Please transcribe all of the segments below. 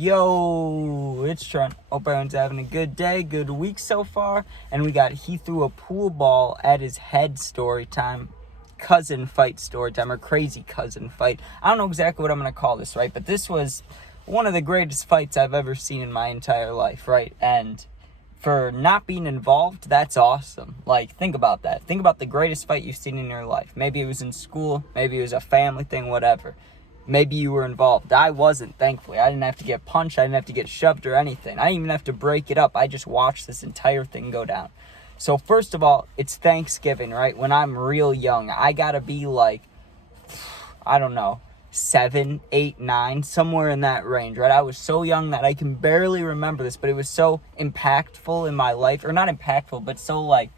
Yo, it's Trent. Hope everyone's having a good day, good week so far. And we got he threw a pool ball at his head story time. Cousin fight story time, or crazy cousin fight. I don't know exactly what I'm going to call this, right? But this was one of the greatest fights I've ever seen in my entire life, right? And for not being involved, that's awesome. Like, think about that. Think about the greatest fight you've seen in your life. Maybe it was in school, maybe it was a family thing, whatever. Maybe you were involved. I wasn't, thankfully. I didn't have to get punched. I didn't have to get shoved or anything. I didn't even have to break it up. I just watched this entire thing go down. So first of all, it's Thanksgiving, right? When I'm real young, I gotta be like, I don't know, 7, 8, 9, somewhere in that range, right? I was so young that I can barely remember this, but it was so impactful in my life. Or not impactful, but so like,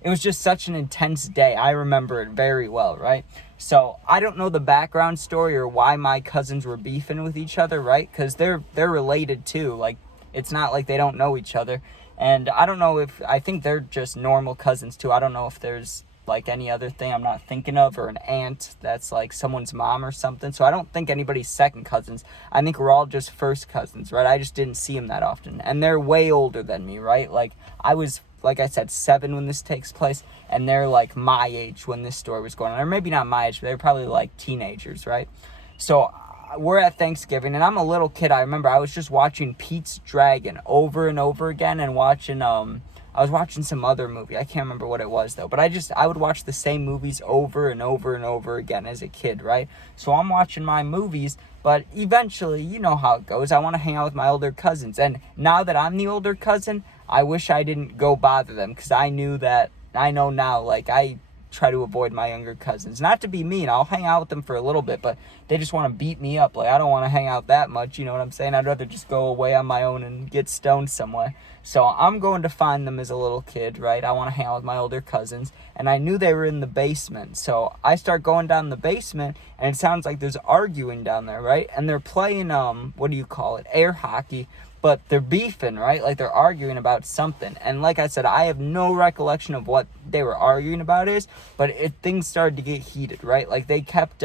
it was just such an intense day. I remember it very well, right? So I don't know the background story or why my cousins were beefing with each other, right? Because they're related too. Like, it's not like they don't know each other. And I don't know if, I think they're just normal cousins too. I don't know if there's like any other thing I'm not thinking of, or an aunt that's like someone's mom or something. So I don't think anybody's second cousins. I think we're all just first cousins, right? I just didn't see them that often. And they're way older than me, right? Like, I was, like I said, 7 when this takes place, and they're like my age when this story was going on. Or maybe not my age, but they're probably like teenagers, right? So we're at Thanksgiving, and I'm a little kid. I remember I was just watching Pete's Dragon over and over again, and watching, I was watching some other movie. I can't remember what it was, though. But I would watch the same movies over and over and over again as a kid, right? So I'm watching my movies, but eventually, you know how it goes. I want to hang out with my older cousins. And now that I'm the older cousin, I wish I didn't go bother them, because I know now, like, I try to avoid my younger cousins. Not to be mean, I'll hang out with them for a little bit, but they just want to beat me up. Like, I don't want to hang out that much, you know what I'm saying? I'd rather just go away on my own and get stoned somewhere. So I'm going to find them as a little kid, right? I want to hang out with my older cousins, and I knew they were in the basement. So I start going down the basement, and it sounds like there's arguing down there, right? And they're playing, air hockey, but they're beefing, right? Like, they're arguing about something. And like I said, I have no recollection of what they were arguing about but things started to get heated, right? Like, they kept,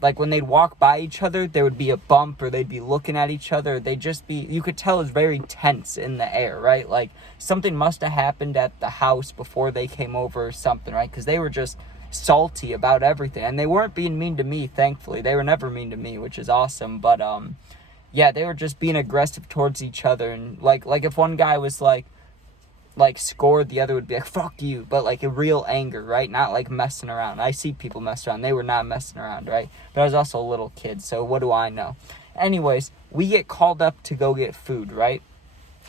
like, when they'd walk by each other, there would be a bump, or they'd be looking at each other. They'd just be, you could tell it was very tense in the air, right? Like, something must have happened at the house before they came over or something, right? Because they were just salty about everything. And they weren't being mean to me, thankfully. They were never mean to me, which is awesome. But, yeah, they were just being aggressive towards each other. And, like if one guy was, like scored, the other would be like, fuck you. But, like, a real anger, right? Not, like, messing around. I see people mess around. They were not messing around, right? But I was also a little kid, so what do I know? Anyways, we get called up to go get food, right?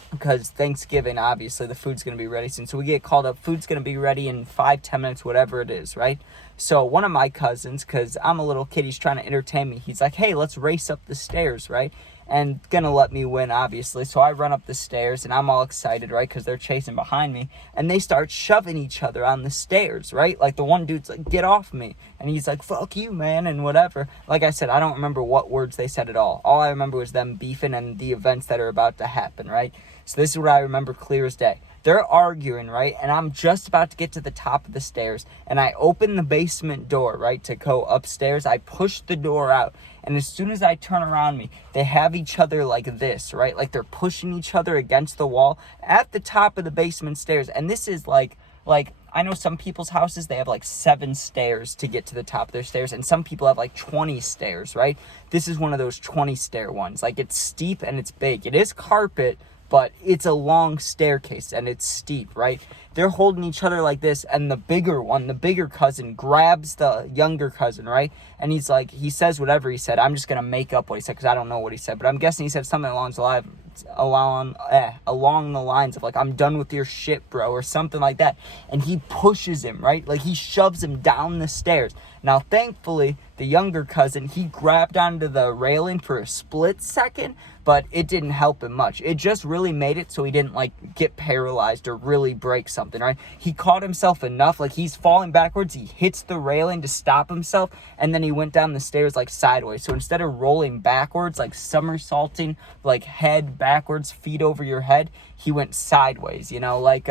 Because Thanksgiving, obviously, the food's going to be ready soon. So we get called up. Food's going to be ready in 5-10 minutes, whatever it is, right? So one of my cousins, because I'm a little kid, he's trying to entertain me. He's like, hey, let's race up the stairs, right? And going to let me win, obviously. So I run up the stairs, and I'm all excited, right? Because they're chasing behind me. And they start shoving each other on the stairs, right? Like, the one dude's like, get off me. And he's like, fuck you, man, and whatever. Like I said, I don't remember what words they said at all. All I remember was them beefing and the events that are about to happen, right? So this is what I remember clear as day. They're arguing, right? And I'm just about to get to the top of the stairs. And I open the basement door, right, to go upstairs. I push the door out. And as soon as I turn around me, they have each other like this, right? Like, they're pushing each other against the wall at the top of the basement stairs. And this is like I know some people's houses, they have like 7 stairs to get to the top of their stairs. And some people have like 20 stairs, right? This is one of those 20 stair ones. Like, it's steep and it's big. It is carpet, but it's a long staircase and it's steep, right? They're holding each other like this, and the bigger cousin grabs the younger cousin, right? And he's like, he says whatever he said. I'm just going to make up what he said because I don't know what he said, but I'm guessing he said something along the lines of like, I'm done with your shit, bro, or something like that. And he pushes him, right? Like, he shoves him down the stairs. Now, thankfully, the younger cousin, he grabbed onto the railing for a split second, but it didn't help him much. It just really made it so he didn't, like, get paralyzed or really break something, right? He caught himself enough, like, he's falling backwards, he hits the railing to stop himself, and then he went down the stairs, like, sideways. So instead of rolling backwards, like, somersaulting, like, head backwards, feet over your head, he went sideways, you know, like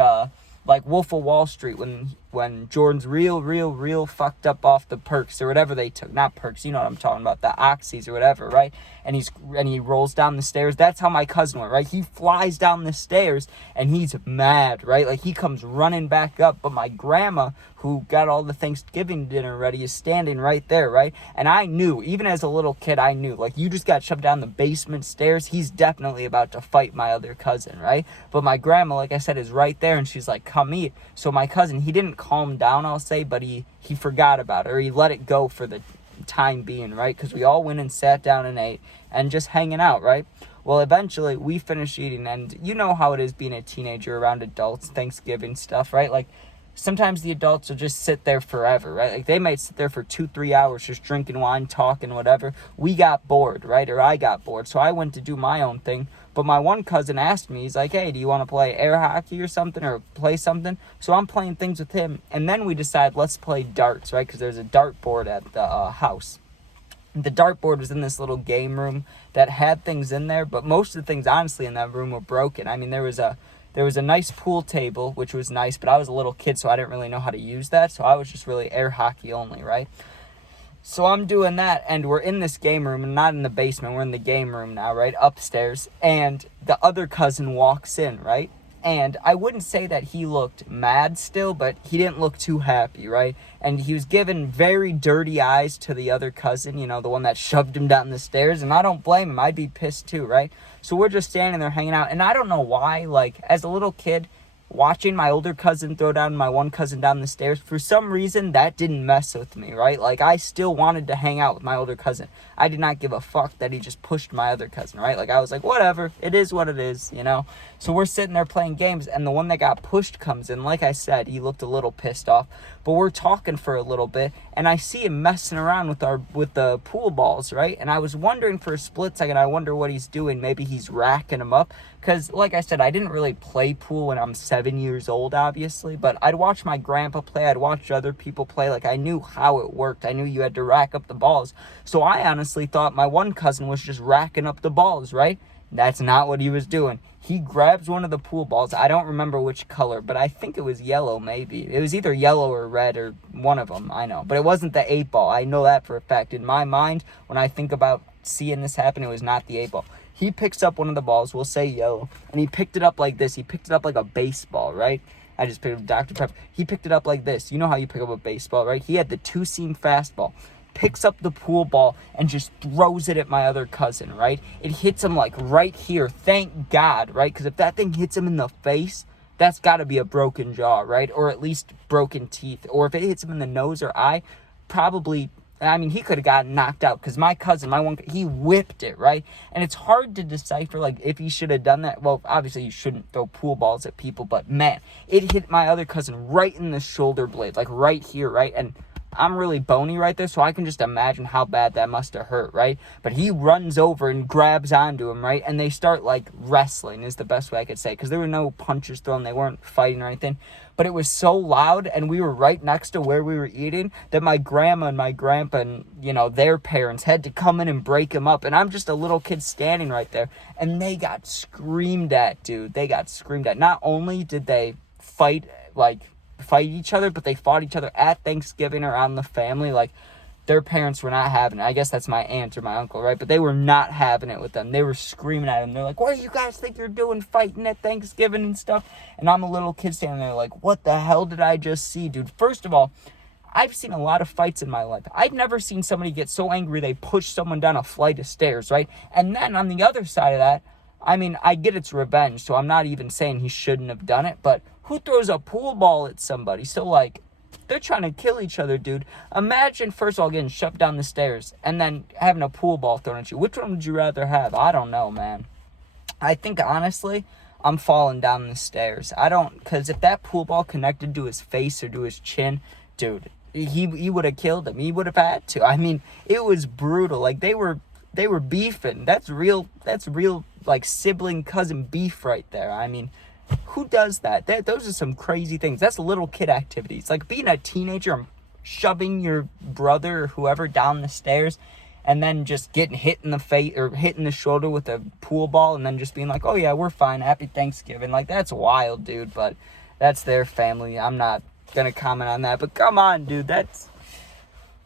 Wolf of Wall Street when when Jordan's real fucked up off the perks or whatever they took. Not perks, you know what I'm talking about, the oxys or whatever, right? And he rolls down the stairs. That's how my cousin went, right? He flies down the stairs and he's mad, right? Like he comes running back up, but my grandma, who got all the Thanksgiving dinner ready, is standing right there, right? And I knew, even as a little kid, I knew, like, you just got shoved down the basement stairs. He's definitely about to fight my other cousin, right? But my grandma, like I said, is right there, and she's like, come eat. So my cousin, he didn't calm down, I'll say, but he forgot about it, or he let it go for the time being, right? Because we all went and sat down and ate and just hanging out, right? Well, eventually, we finished eating, and you know how it is being a teenager around adults, Thanksgiving stuff, right? Like, sometimes the adults will just sit there forever, right? Like, they might sit there for 2-3 hours just drinking wine, talking, whatever. We got bored, right? Or I got bored, so I went to do my own thing. But my one cousin asked me, he's like, hey, do you want to play air hockey or something, or play something? So I'm playing things with him, and then we decide, let's play darts, right? Because there's a dart board at the house. The dartboard was in this little game room that had things in there, but most of the things, honestly, in that room were broken. I mean, there was a nice pool table, which was nice, but I was a little kid, so I didn't really know how to use that, so I was just really air hockey only, right? So I'm doing that, and we're in this game room, and not in the basement, we're in the game room now, right, upstairs, and the other cousin walks in, right? And I wouldn't say that he looked mad still, but he didn't look too happy, right? And he was giving very dirty eyes to the other cousin, you know, the one that shoved him down the stairs. And I don't blame him. I'd be pissed too, right? So we're just standing there hanging out. And I don't know why, like, as a little kid, watching my older cousin throw down my one cousin down the stairs, for some reason, that didn't mess with me, right? Like, I still wanted to hang out with my older cousin. I did not give a fuck that he just pushed my other cousin, right? Like, I was like, whatever, it is what it is, you know? So we're sitting there playing games, and the one that got pushed comes in. Like I said, he looked a little pissed off, but we're talking for a little bit, and I see him messing around with the pool balls, right? And I was wondering for a split second, I wonder what he's doing. Maybe he's racking them up. Because, like I said, I didn't really play pool when I'm 7 years old, obviously. But I'd watch my grandpa play. I'd watch other people play. Like, I knew how it worked. I knew you had to rack up the balls. So I honestly thought my one cousin was just racking up the balls, right? That's not what he was doing. He grabs one of the pool balls. I don't remember which color, but I think it was yellow, maybe. It was either yellow or red, or one of them, I know. But it wasn't the 8-ball. I know that for a fact. In my mind, when I think about seeing this happen, it was not the 8-ball. He picks up one of the balls, we'll say yellow, and he picked it up like this. He picked it up like a baseball, right? I just picked up Dr. Pepper. He picked it up like this. You know how you pick up a baseball, right? He had the 2-seam fastball. Picks up the pool ball and just throws it at my other cousin, right? It hits him like right here. Thank God, right? Because if that thing hits him in the face, that's got to be a broken jaw, right? Or at least broken teeth. Or if it hits him in the nose or eye, probably... I mean, he could have gotten knocked out because my cousin, he whipped it, right? And it's hard to decipher, like, if he should have done that. Well, obviously, you shouldn't throw pool balls at people, but, man, it hit my other cousin right in the shoulder blade, like, right here, right? And I'm really bony right there, so I can just imagine how bad that must have hurt, right? But he runs over and grabs onto him, right? And they start, like, wrestling is the best way I could say, because there were no punches thrown. They weren't fighting or anything. But it was so loud, and we were right next to where we were eating, that my grandma and my grandpa and, you know, their parents had to come in and break him up. And I'm just a little kid standing right there. And they got screamed at, dude. They got screamed at. Not only did they fight each other, but they fought each other at Thanksgiving around the family. Like, their parents were not having it. I guess that's my aunt or my uncle, right? But they were not having it with them. They were screaming at him. They're like, what do you guys think you're doing fighting at Thanksgiving and stuff? And I'm a little kid standing there like, what the hell did I just see, dude? First of all, I've seen a lot of fights in my life. I've never seen somebody get so angry they push someone down a flight of stairs, right? And then on the other side of that, I mean, I get it's revenge, so I'm not even saying he shouldn't have done it, but who throws a pool ball at somebody? So, like, they're trying to kill each other, dude. Imagine, first of all, getting shoved down the stairs and then having a pool ball thrown at you. Which one would you rather have? I don't know, man. I think, honestly, I'm falling down the stairs. Because if that pool ball connected to his face or to his chin, dude, he would have killed him. He would have had to. I mean, it was brutal. Like, they were beefing. That's real, like, sibling cousin beef right there. I mean, who does that? Those are some crazy things. That's little kid activities. Like being a teenager and shoving your brother or whoever down the stairs and then just getting hit in the face or hitting the shoulder with a pool ball and then just being like, oh yeah, we're fine. Happy Thanksgiving. Like, that's wild, dude. But that's their family. I'm not going to comment on that. But come on, dude.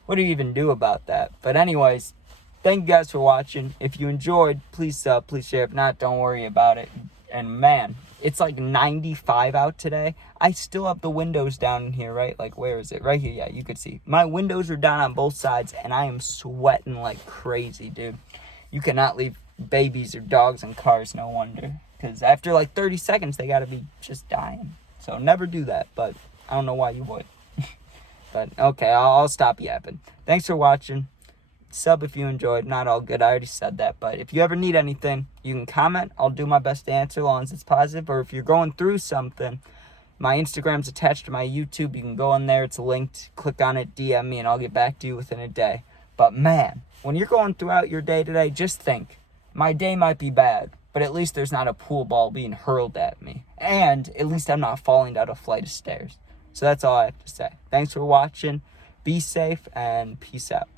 What do you even do about that? But anyways, thank you guys for watching. If you enjoyed, please sub, please share. If not, don't worry about it. And man, it's like 95 out today. I still have the windows down in here, right? Like, where is it? Right here. Yeah, you could see. My windows are down on both sides, and I am sweating like crazy, dude. You cannot leave babies or dogs in cars, no wonder. Because after like 30 seconds, they got to be just dying. So never do that, but I don't know why you would. But okay, I'll stop yapping. Thanks for watching. Sub if you enjoyed. Not all good, I already said that. But if you ever need anything, you can comment. I'll do my best to answer as long as it's positive. Or if you're going through something, my Instagram's attached to my YouTube. You can go in there. It's linked. Click on it, DM me, and I'll get back to you within a day. But man, when you're going throughout your day today, just think, my day might be bad, but at least there's not a pool ball being hurled at me. And at least I'm not falling down a flight of stairs. So that's all I have to say. Thanks for watching. Be safe and peace out.